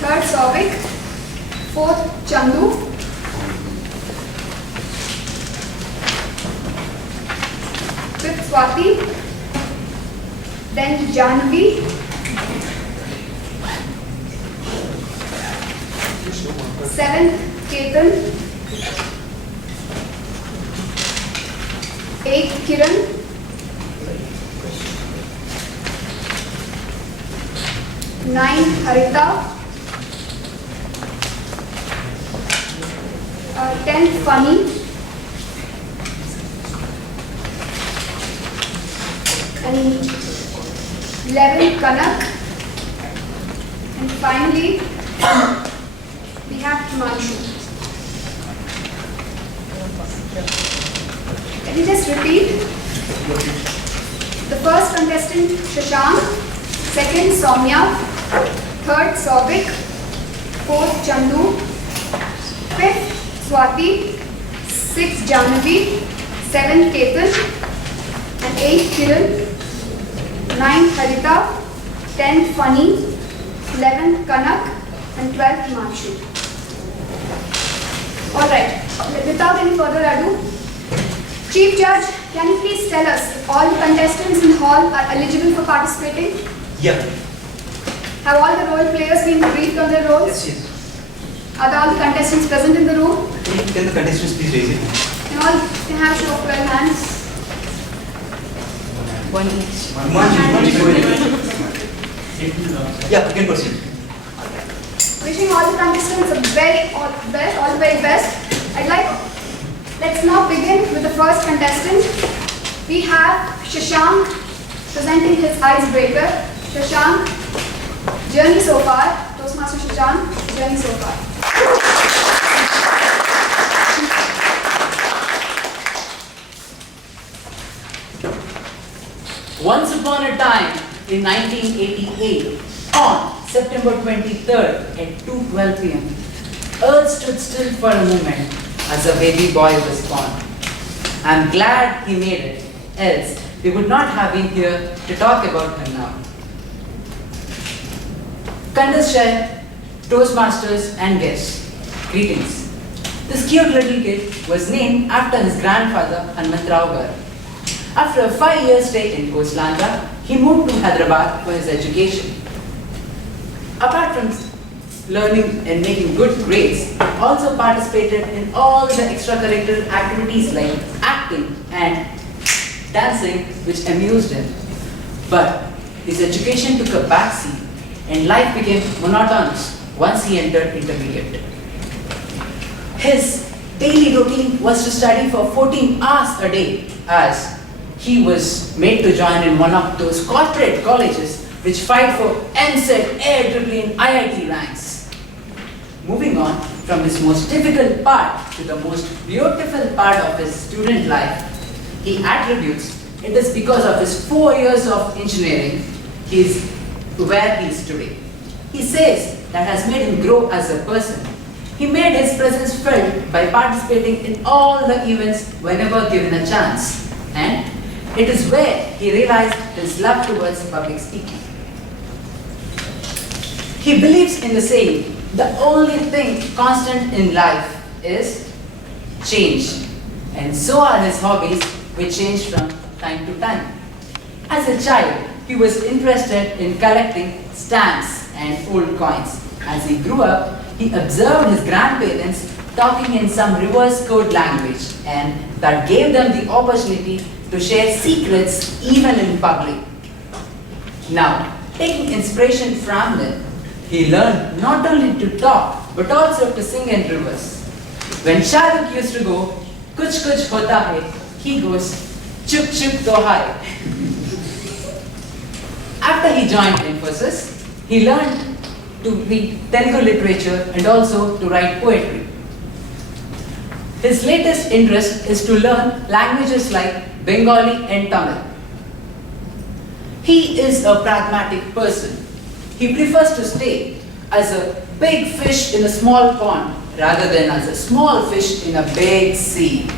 Third, Souvik. Fourth, Chandu. Fifth, Swati. Then Janvi. Seventh, Ketan. Eighth, Kiran. Ninth, Harita. 10th, Funny. 11th, Kanak. And finally, we have Himanshu. Let me just repeat. The first contestant, Sesank. Second, Sowmya. Third, Souvik. Fourth, Chandu. Fifth, Swati. Sixth, Janvi. Seventh, Ketan. And eighth, Kiran. Ninth, Harita. 10th, Funny. 11th, Kanak. And 12th, Himanshu. Alright, without any further ado, Chief Judge, can you please tell us if all the contestants in the hall are eligible for participating? Yeah. Have all the role players been briefed on their roles? Yes, yes. Are all the contestants present in the room? Can the contestants please raise your hand? Can all can have show of 12 hands? One each. Yeah, you can proceed. Wishing all the contestants all the very best. Let's now begin with the first contestant. We have Sesank presenting his icebreaker. Sesank, journey so far. Toastmaster Sesank, journey so far. Once upon a time in 1988, on September 23rd at 2:12 p.m., Earth stood still for a moment as a baby boy was born. I'm glad he made it, else we would not have been here to talk about him now. Contestants, Toastmasters and guests, greetings. This cute little kid was named after his grandfather Hanmantrao Gar. After a 5-year stay in Coastlandia, he moved to Hyderabad for his education. Apart from learning and making good grades, also participated in all the extracurricular activities like acting and dancing, which amused him. But his education took a backseat and life became monotonous once he entered intermediate. His daily routine was to study for 14 hours a day, as he was made to join in one of those corporate colleges which fight for MSET, AIEEE and IIT ranks. Moving on from his most difficult part to the most beautiful part of his student life, he attributes it is because of his 4 years of engineering he is where he is today. He says that has made him grow as a person. He made his presence felt by participating in all the events whenever given a chance, and it is where he realized his love towards public speaking. He believes in the saying, the only thing constant in life is change, and so are his hobbies, which change from time to time. As a child, he was interested in collecting stamps and old coins. As he grew up, he observed his grandparents talking in some reverse code language, and that gave them the opportunity to share secrets even in public. Now, taking inspiration from them, he learned not only to talk, but also to sing in reverse. When Shahrukh used to go, "Kuch kuch hota hai," he goes, "Chup chup to hai." After he joined Infosys, he learned to read Telugu literature and also to write poetry. His latest interest is to learn languages like Bengali and Tamil. He is a pragmatic person. He prefers to stay as a big fish in a small pond rather than as a small fish in a big sea.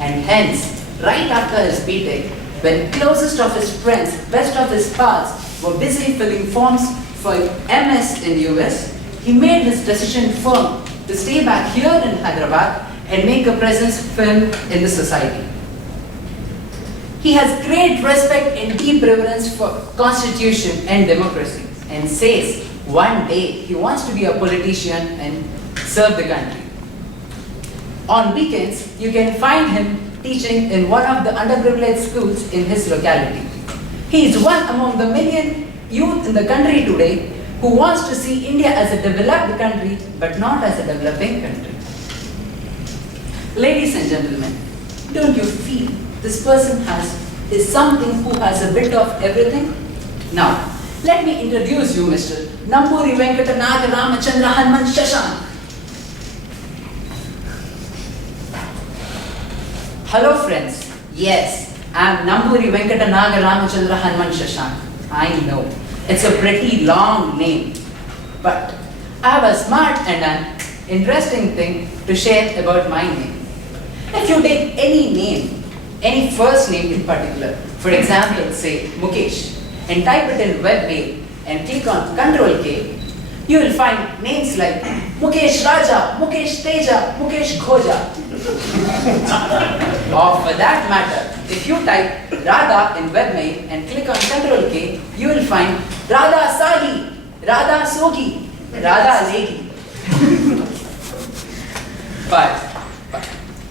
And hence, right after his BTech, when closest of his friends, best of his pals were busy filling forms for MS in US, he made his decision firm to stay back here in Hyderabad and make a presence film in the society. He has great respect and deep reverence for Constitution and democracy and says one day he wants to be a politician and serve the country. On weekends, you can find him teaching in one of the underprivileged schools in his locality. He is one among the million youth in the country today who wants to see India as a developed country but not as a developing country. Ladies and gentlemen, don't you feel this person is something who has a bit of everything? Now, let me introduce you Mr. Namburi Venkata Naga Ramachandra Hanuman Sesank. Hello friends, yes, I am Namburi Venkata Naga Ramachandra Hanuman Sesank. I know, it's a pretty long name, but I have a smart and an interesting thing to share about my name. If you take any name, any first name in particular, for example, say Mukesh, and type it in web mail and click on Ctrl K, you will find names like Mukesh Raja, Mukesh Teja, Mukesh Khoja. Or for that matter, if you type Radha in webmail and click on Ctrl K, you will find Radha Sahi, Radha Sogi, Radha Legi. But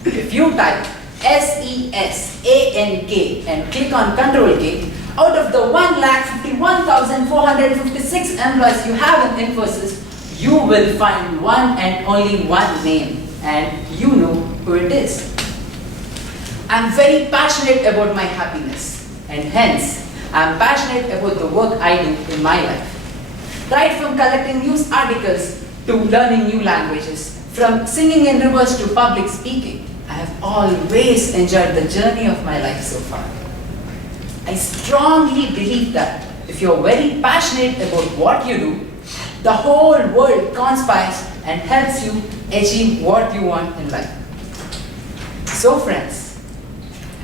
if you type Sesank and click on Ctrl K, out of the 1,51,456 employees you have in Infosys, you will find one and only one name, and you know who it is. I'm very passionate about my happiness, and hence, I'm passionate about the work I do in my life. Right from collecting news articles to learning new languages, from singing in rivers to public speaking, I have always enjoyed the journey of my life so far. I strongly believe that if you're very passionate about what you do, the whole world conspires and helps you achieve what you want in life. So friends,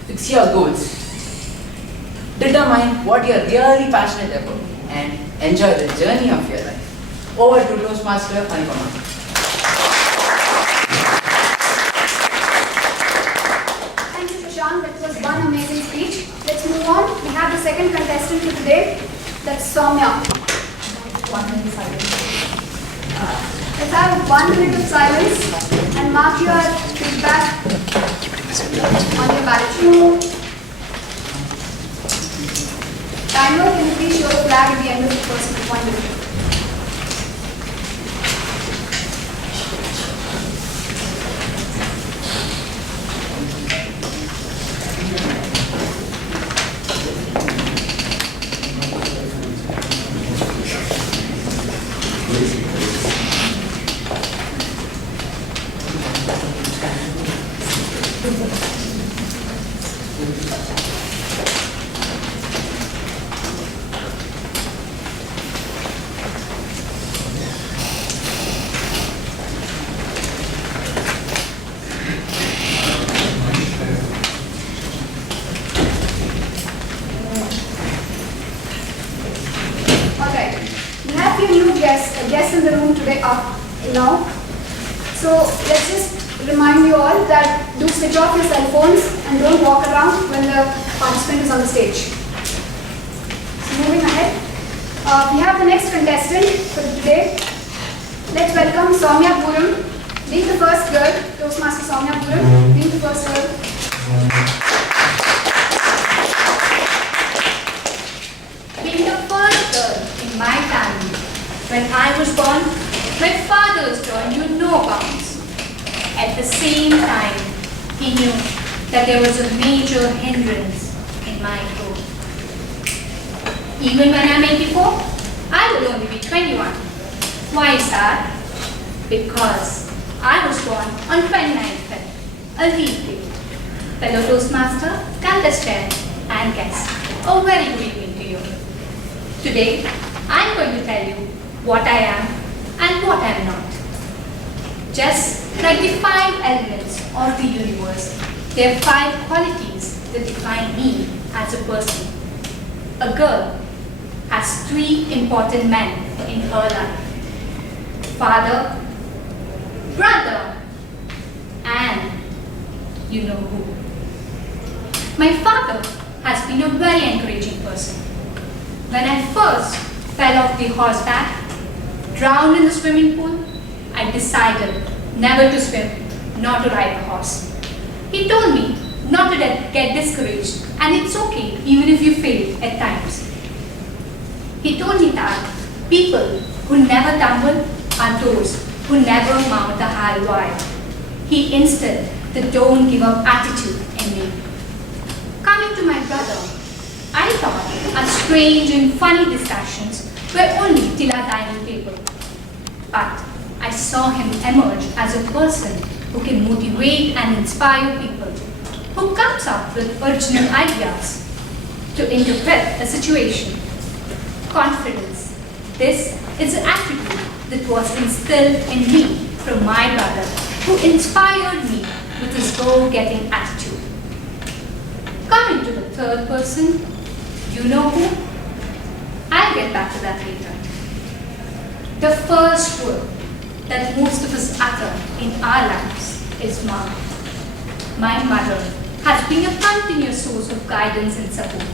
fix your goals, determine what you're really passionate about, and enjoy the journey of your life. Over to Toastmaster Anupama. Thank you, Sesank. That was one amazing speech. Let's move on. We have the second contestant for today. That's Sowmya. 1 minute silence. Let's have 1 minute of silence and mark your feedback on your ballot sheet. Timer, can you please show the flag at the end of the first 1 minute? Guests in the room today up now. So let's just remind you all that do switch off your cell phones and don't walk around when the participant is on the stage. So moving ahead, we have the next contestant for today. Let's welcome Sowmya Puram, being the first girl, Toastmaster Sowmya Puram, being the first girl. Being the first girl in my family, when I was born, my father's joy knew no bounds. At the same time, he knew that there was a major hindrance in my growth. Even when I'm 84, I will only be 21. Why is that? Because I was born on 29th Feb, a leap day. Fellow Toastmaster, contestant, and guest, a very good evening to you. Today, I'm going to tell you what I am and what I'm not. Just like the 5 elements of the universe, there are 5 qualities that define me as a person. A girl has three important men in her life: father, brother, and you know who. My father has been a very encouraging person. When I first fell off the horseback, drowned in the swimming pool, I decided never to swim, nor to ride a horse. He told me not to get discouraged, and it's okay even if you fail at times. He told me that people who never tumble are those who never mount the high wire. He instilled the don't give up attitude in me. Coming to my brother, I thought our strange and funny discussions were only till our dining table. But I saw him emerge as a person who can motivate and inspire people, who comes up with original ideas to interpret a situation. Confidence. This is an attribute that was instilled in me from my brother, who inspired me with his go-getting attitude. Coming to the third person, you know who? I'll get back to that later. The first word that most of us utter in our lives is mom. My mother has been a continuous source of guidance and support.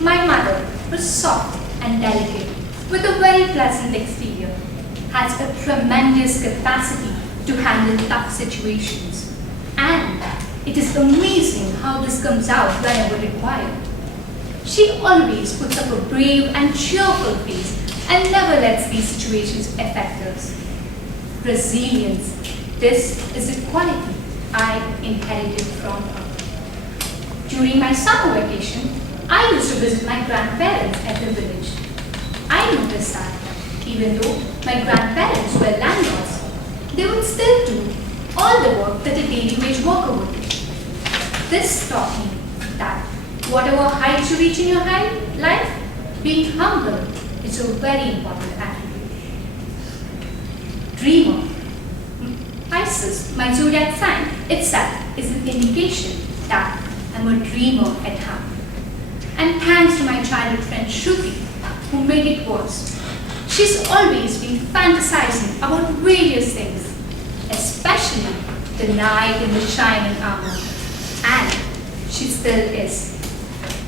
My mother was soft and delicate, with a very pleasant exterior, has a tremendous capacity to handle tough situations, and it is amazing how this comes out whenever required. She always puts up a brave and cheerful face and never lets these situations affect us. Resilience. This is a quality I inherited from her. During my summer vacation, I used to visit my grandparents at the village. I noticed that even though my grandparents were landlords, they would still do all the work that a daily wage worker would do. This taught me that whatever heights you reach in your life, being humble is a very important attribute. Dreamer. Pisces, my zodiac sign, itself is an indication that I'm a dreamer at heart. And thanks to my childhood friend Shruti, who made it worse. She's always been fantasizing about various things, especially the knight in the shining armor. And she still is.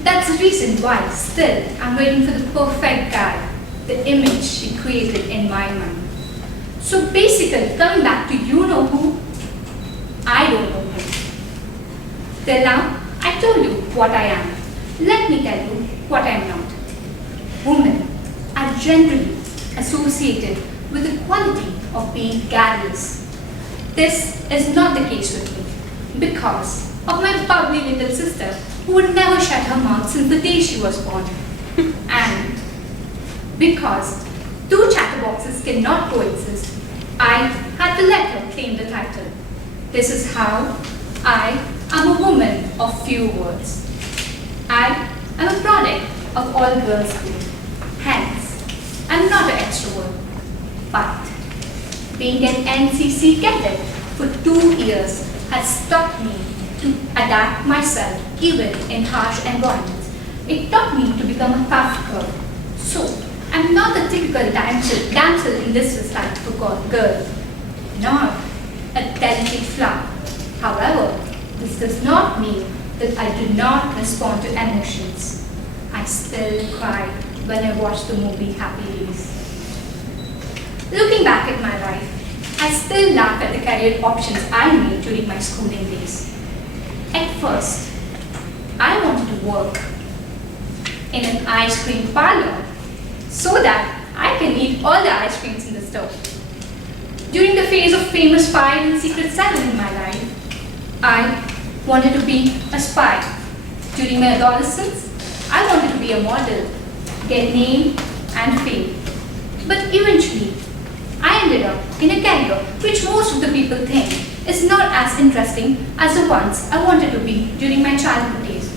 That's the reason why still I'm waiting for the perfect guy, the image she created in my mind. So basically, coming back to you know who, I don't know who. Till now, I told you what I am. Let me tell you what I am not. Women are generally associated with the quality of being garrulous. This is not the case with me because of my bubbly little sister who would never shut her mouth since the day she was born. And because two chatterboxes cannot coexist, I had to let her claim the title. This is how I am a woman of few words. I am a product of all girls school. Hence, I'm not an extrovert. But being an NCC cadet for 2 years has taught me to adapt myself even in harsh environments. It taught me to become a tough girl. So, I'm not the typical damsel in distress for girl, nor a delicate flower. However, this does not mean that I do not respond to emotions. I still cry when I watch the movie Happy Days. Looking back at my life, I still laugh at the career options I made during my schooling days. At first, I wanted to work in an ice cream parlor so that I can eat all the ice creams in the store. During the phase of Famous 5 and Secret 7 in my life, I wanted to be a spy. During my adolescence, I wanted to be a model, get name and fame. But eventually, I ended up in a career which most of the people think is not as interesting as the ones I wanted to be during my childhood days.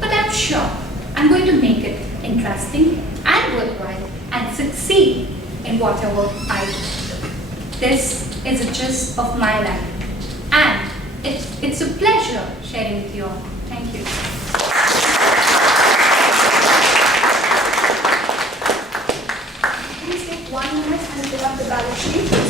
But I'm sure I'm going to make it interesting and worthwhile and succeed in whatever I do. This is a gist of my life, and it's a pleasure sharing with you all. Thank you. 1 minute and fill up the balance sheet.